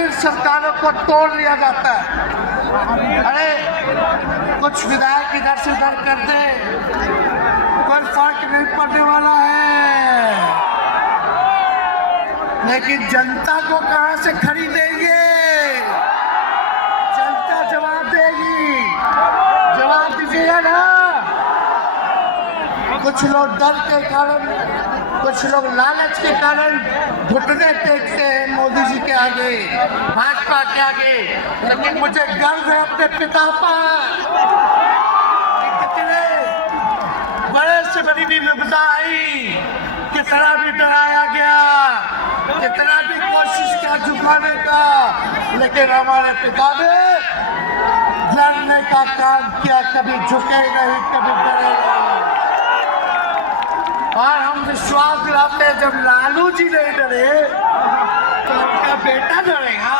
फिर सरकारों को तोड़ लिया जाता है। अरे कुछ विधायक इधर से उधर कर दे, कोई फर्क नहीं पड़ने वाला है, लेकिन जनता को कहां से खरीदेंगे? जनता जवाब देगी, जवाब दीजिएगा ना। कुछ लोग डर के कारण, कुछ लोग लालच के कारण घुटने टेकते हैं मोदी जी के आगे, भाजपा के आगे, लेकिन मुझे गर्व है अपने पिता पर। कितने बड़े से बड़ी भी विपदा आई, कितना भी डराया गया, कितना भी कोशिश किया झुकाने का, लेकिन हमारे पिता ने डरने का काम किया, कभी झुके नहीं, कभी डरे नहीं। और हम विश्वास दिलाते हैं जब लालू जी नहीं डरे तो उनका बेटा डरेगा।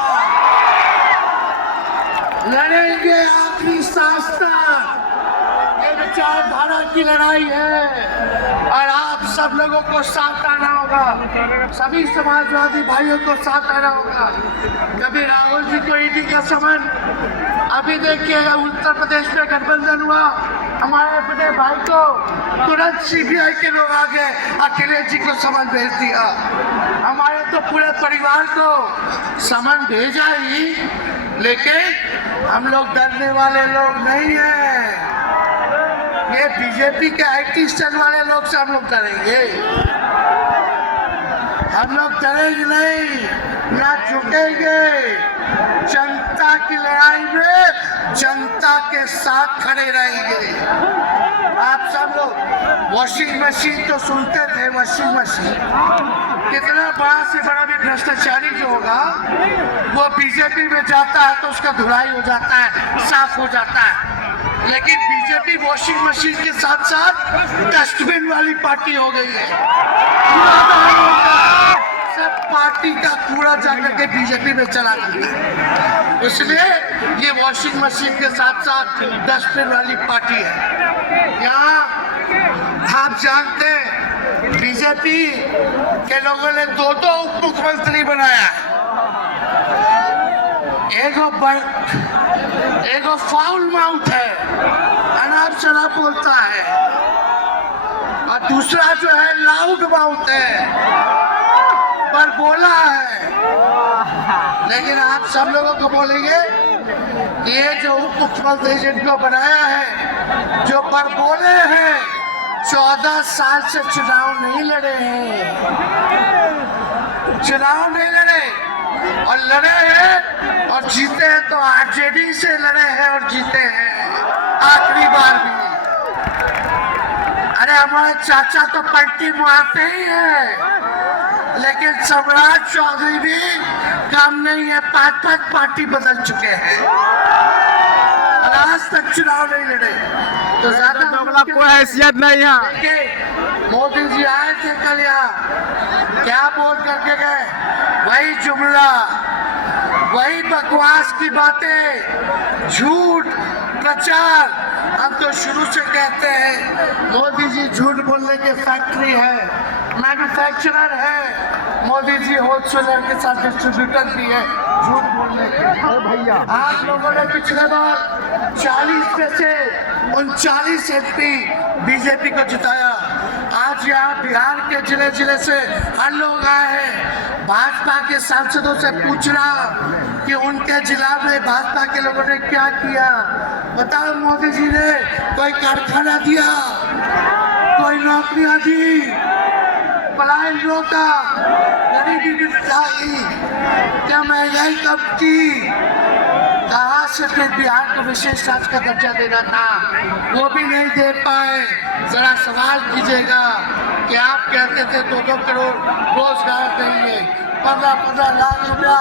लड़ेंगे आखिरी सांस तक, ये विचारधारा की लड़ाई है और आप सब लोगों को साथ आना होगा, सभी समाजवादी भाइयों को साथ आना होगा। कभी राहुल जी को ईडी का समन, अभी देखिएगा उत्तर प्रदेश में गठबंधन हुआ, हमारे बड़े भाई को तुरंत सीबीआई के लोग आ गए, अखिलेश जी को समन भेज दिया। हमारे तो पूरे परिवार को समन भेजा ही, लेकिन हम लोग डरने वाले लोग नहीं हैं। ये बीजेपी के आईटी सेल वाले लोग से हम लोग डरेंगे, हम लोग डरेंगे नहीं, ना झुकेंगे। जनता की लड़ाई में जनता के साथ खड़े रहेंगे। आप सब लोग वॉशिंग मशीन तो सुनते थे, वॉशिंग मशीन कितना बड़ा से बड़ा भी भ्रष्टाचारी जो होगा वो बीजेपी में जाता है तो उसका धुलाई हो जाता है, साफ हो जाता है। लेकिन बीजेपी वॉशिंग मशीन के साथ साथ डस्टबिन वाली पार्टी हो गई है। सब पार्टी का कूड़ा जाकर के बीजेपी में चला गया है, इसलिए ये वॉशिंग मशीन के साथ साथ डस्टबिन वाली पार्टी है। यहाँ आप जानते हैं बीजेपी के लोगों ने दो उप मुख्यमंत्री बनाया, एगो फाउल माउथ है, अनाप शनाप बोलता है, और दूसरा जो है लाउड माउथ है, पर बोला है। लेकिन आप सब लोगों को बोलेंगे ये जो उप मुख्यमंत्री जिनको बनाया है, जो पर बोले हैं, 14 साल से चुनाव नहीं लड़े हैं, चुनाव नहीं लड़े, और लड़े हैं और जीते हैं तो आरजेडी से लड़े हैं और जीते हैं आखिरी बार भी। अरे हमारे चाचा तो पलटी मारते ही है, लेकिन सम्राट चौधरी भी काम नहीं है, 5 पार्टी बदल चुके हैं और आज तक चुनाव नहीं लड़े, तो ज्यादा कोई हैसियत नहीं है। मोदी जी आए थे कल यहाँ, क्या बोल करके गए? वही जुमला, वही बकवास की बातें, झूठ प्रचार। हम तो शुरू से कहते हैं मोदी जी झूठ बोलने के फैक्ट्री है, मैन्युफैक्चरर है। मोदी जी होलसेलर के साथ डिस्ट्रीब्यूटर भी है झूठ बोलने के। भैया आप लोगों ने पिछले बार 40 में से 39 MP बीजेपी को जिताया। आज यहाँ बिहार के जिले जिले से हर लोग आए हैं, भाजपा के सांसदों से पूछना कि उनके जिला में भाजपा के लोगों ने क्या किया। बताओ, मोदी जी ने कोई कारखाना दिया, कोई नौकरियां दी, पलायन रोका, गरीबी मिटाई, क्या महंगाई कम की? कहाँ से फिर बिहार को विशेष राज्य का दर्जा देना था, वो भी नहीं दे पाए। जरा सवाल कीजिएगा कि आप कहते थे 2-2 करोड़ रोजगार देंगे, 15-15 लाख रुपया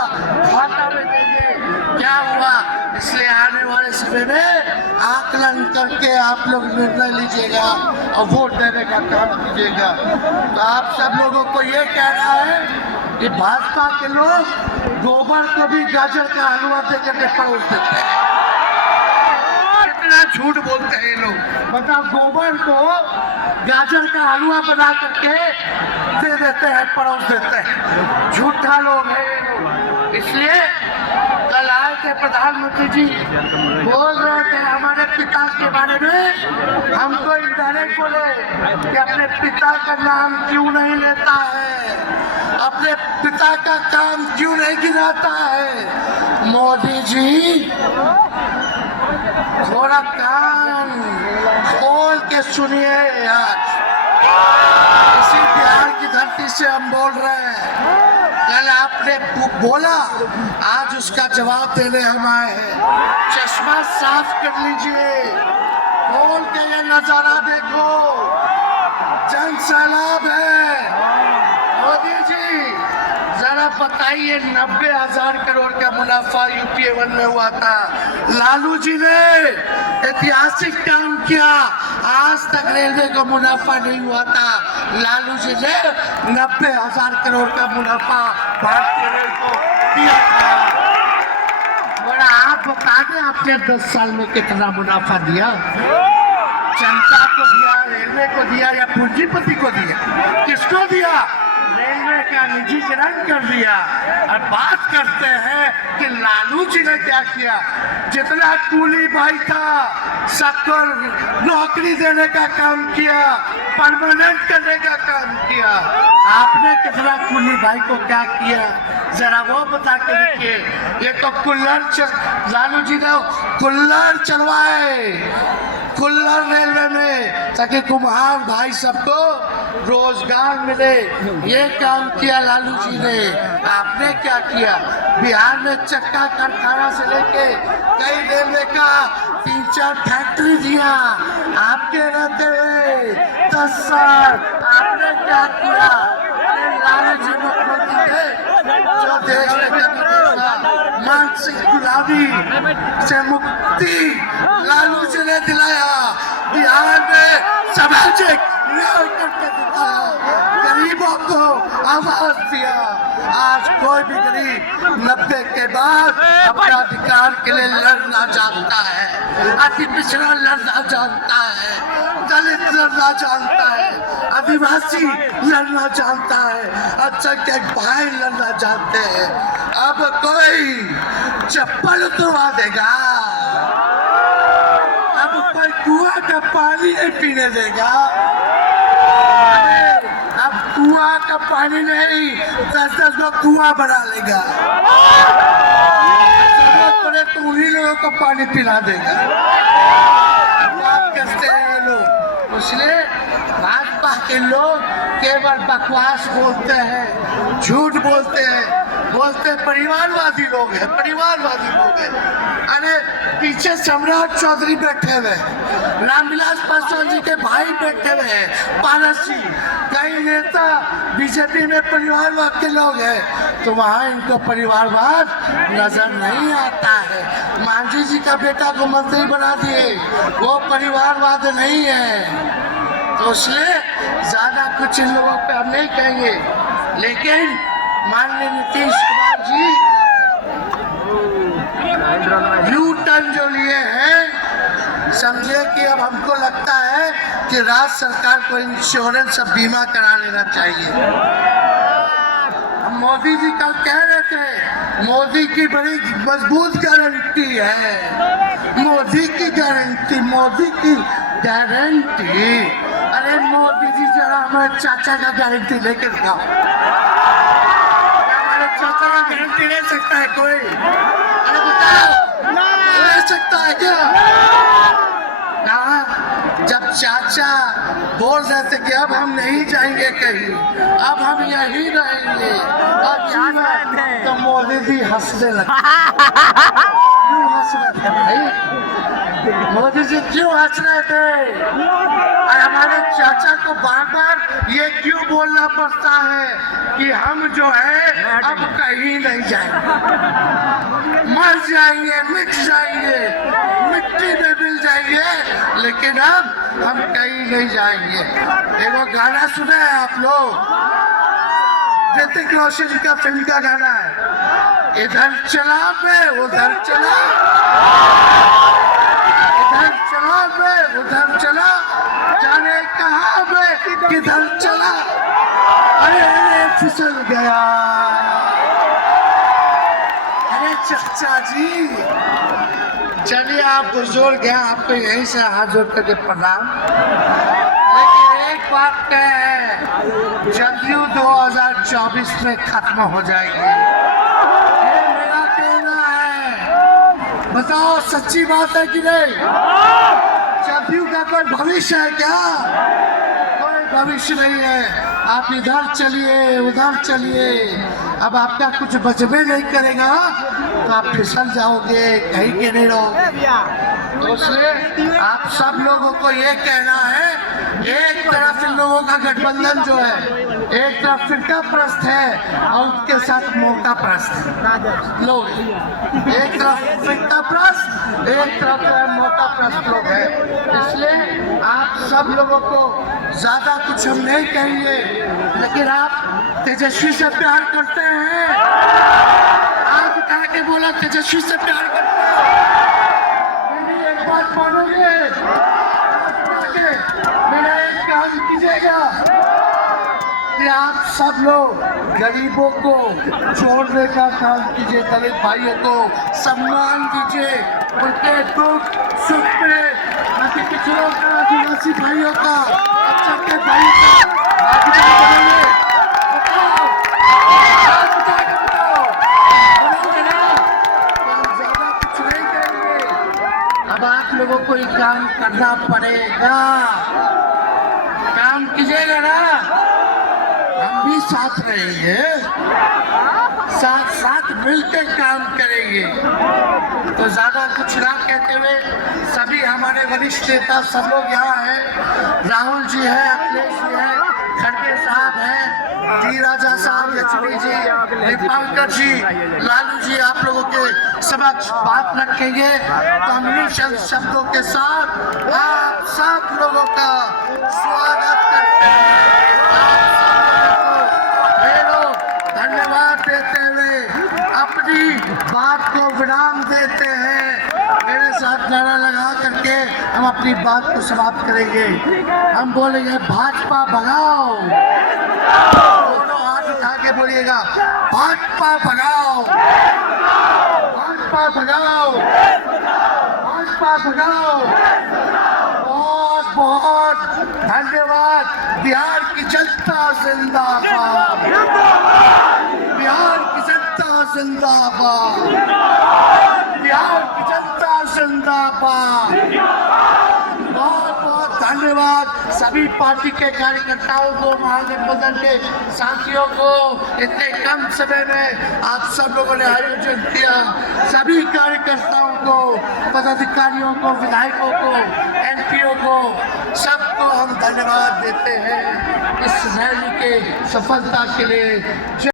खाता में देंगे, क्या हुआ? इसलिए आने वाले समय में आकलन करके आप लोग निर्णय लीजिएगा और वोट देने का काम कीजिएगा। तो आप सब लोगों को ये कहना है कि भाजपा के लोग गोबर को भी गाजर का हलवा देकर परोस देते हैं। कितना झूठ बोलते हैं लोग। मतलब गोबर को गाजर का हलवा बना करके दे देते हैं, परोस देते हैं। झूठा लोग है ये लोग। इसलिए थे प्रधानमंत्री जी बोल रहे थे हमारे पिता के बारे में, हमको इनडायरेक्ट बोले कि अपने पिता का नाम क्यों नहीं लेता है, अपने पिता का काम क्यों नहीं गिनाता है। मोदी जी थोड़ा कान खोल के सुनिए यार, इसी बिहार की धरती से हम बोल रहे हैं। कल आपने बोला, आज उसका जवाब देने हम आए हैं। चश्मा साफ कर लीजिए, खोल के ये नजारा देखो, जन सैलाब है। मोदी जी जरा बताइए, 90,000 करोड़ का मुनाफा यूपीए 1 में हुआ था, लालू जी ने ऐतिहासिक काम किया, आज तक रेलवे को मुनाफा नहीं हुआ था, लालू जी ने 90,000 करोड़ का मुनाफा भारतीय रेल को दिया था। बड़ा आप बता दें आपने 10 साल में कितना मुनाफा दिया, जनता को दिया, रेलवे को दिया या पूंजीपति को दिया, किसको दिया? रेलवे का निजीकरण कर दिया। और बात करते हैं कि लालू जी ने क्या किया, जितना कूली भाई था सबको नौकरी देने का काम किया, परमानेंट करने का काम किया। आपने कितना कूली भाई को क्या किया, जरा वो बता के देखिए। ये तो लालू जी ने कुल्लर चलवाए, कुल्लर रेलवे में, ताकि कुम्हार भाई सबको रोजगार मिले, ये काम किया लालू जी ने। आपने क्या किया, बिहार में चक्का कारखाना से लेके कई रेलवे का 3-4 फैक्ट्री दिया आपके रहते हुए 10 साल। आपने क्या किया? अरे लालू जी मुख्यमंत्री थे जो देश में मानसिक गुलामी से मुक्ति लालू जी ने दिलाया, बिहार में सामाजिक न्याय करके दिखाया, गरीबों को आवाज दिया। आज कोई भी गरीब 90 के बाद अपने अधिकार के लिए लड़ना जानता है, अति पिछड़ा लड़ना जानता है, दलित लड़ना जानता है, आदिवासी लड़ना जानता है, अल्पसंख्यक भाई लड़ना जानते हैं। अब कोई चप्पल उतरवा देगा, अब कोई कुआं का पानी नहीं पीने देगा। अब कुआं का पानी नहीं, 10-10 को कुआं बना लेगा, जरूरत पड़े तो उन्हीं लोगों को पानी पिला देगा। बात करते हैं ये लोग, इसलिए भाजपा के लोग केवल बकवास बोलते हैं, झूठ बोलते हैं, बोलते परिवारवादी लोग हैं, परिवारवादी लोग हैं। अरे पीछे सम्राट चौधरी बैठे हुए, रामविलास पासवान जी के भाई बैठे हुए हैं, पारसी, कई नेता बीजेपी में परिवारवाद के लोग हैं, तो वहाँ इनको परिवारवाद नजर नहीं आता है। मांझी जी का बेटा को मंत्री बना दिए, वो परिवारवाद नहीं है। तो इसलिए ज्यादा कुछ इन लोगों पे हम नहीं कहेंगे, लेकिन माननीय नीतीश कुमार जी यू टर्न जो लिए हैं, समझिए कि अब हमको लगता है कि राज्य सरकार को इंश्योरेंस और बीमा करा लेना चाहिए। मोदी जी कल कह रहे थे मोदी की बड़ी मजबूत गारंटी है, मोदी की गारंटी, मोदी की गारंटी। अरे मोदी जी जरा हमारे चाचा का गारंटी लेकर दिखाओ, हमारे चाचा का गारंटी ले सकता है कोई? अरे बताओ, ले सकता है क्या? कहा जब चाचा बोल रहे थे कि अब हम नहीं जाएंगे कहीं, अब हम यहीं रहेंगे, और तो मोदी जी हंसने लगे। क्यों हंस रहे थे भाई? मोदी जी क्यों हंस रहे थे? और हमारे चाचा को बार बार ये क्यों बोलना पड़ता है कि हम जो है अब कहीं नहीं जाएंगे, मर जाएंगे, मिट जाएंगे, मिट्टी में मिल जाएंगे, लेकिन अब हम कहीं नहीं जाएंगे। एगो गाना सुना है आप लोग, ऋतिक रोशन का फिल्म का गाना है, इधर चला मैं उधर चला, इधर चला मैं उधर चला, जाने कहाँ मैं किधर चला, अरे फिसल गया, अरे चाचा जी, चलिए आप बुजुर्ग हैं, आपको यहीं से हाथ जोड़ करके प्रणाम। लेकिन एक बात तय है, जदयू 2024 में खत्म हो जाएगी, ये मेरा कहना है। बताओ सच्ची बात है कि नहीं? जदयू का कोई भविष्य है क्या? कोई भविष्य नहीं है। आप इधर चलिए उधर चलिए, अब आपका कुछ बचबे नहीं करेगा तो आप फिसल जाओगे, कहीं के नहीं रहोगे। तो इसलिए आप सब लोगों को ये कहना है, एक तरफ इन लोगों का गठबंधन जो है, एक तरफ फिरका प्रस्त है और उसके साथ मोटा प्रस्त लोग, एक तरफ फिरका प्रस्त, एक तरफ जो है मोटा प्रस्त लोग है। इसलिए आप सब लोगों को ज्यादा कुछ हम नहीं कहेंगे, लेकिन आप तेजस्वी से प्यार करते हैं? आप उठा के बोला तेजस्वी से प्यार करते हैं? मेरी एक बात मानोगे? मेरा एक काम कीजिएगा कि आप सब लोग गरीबों को छोड़ने का काम कीजिए, दलित भाइयों को सम्मान दीजिए, उनके दुख सुख में, पिछड़ों का, आदिवासी भाइयों का, अच्छा के भाइयों का भागीदार बनिए। अब आप लोगों को ये काम करना पड़ेगा, काम कीजिएगा ना, हम भी साथ रहेंगे, साथ साथ मिलकर काम करेंगे। तो ज्यादा कुछ ना कहते हुए सभी हमारे वरिष्ठ नेता सब लोग यहाँ हैं, राहुल जी है, अखिलेश जी है, खड़गे साहब हैं, डी राजा साहब, लक्ष्मी जी, दीपांकर जी, लालू जी आप लोगों के समक्ष बात रखेंगे। तो हम इन शब्दों के साथ आप सब लोगों का स्वागत करते हैं, आप सब लोगों को धन्यवाद देते हुए अपनी बात को विराम देते हैं। मेरे साथ नारा लगा करके हम अपनी बात को समाप्त करेंगे। हम बोलेंगे भाजपा भगाओ, दोनों हाथ उठा के बोलिएगा भाजपा भगाओ, भाजपा भगाओ, भाजपा भगाओ। बहुत बहुत धन्यवाद। बिहार की जनता जिंदाबाद, बिहार की जनता जिंदाबाद, बिहार की जनता जिंदाबाद। बहुत बहुत धन्यवाद सभी पार्टी के कार्यकर्ताओं को, महागठबंधन के साथियों को, इतने कम समय में आप सब लोगों ने आयोजन किया। सभी कार्यकर्ताओं को, पदाधिकारियों को, विधायकों को, एमपीओ को, सबको हम धन्यवाद देते हैं इस रैली के सफलता के लिए।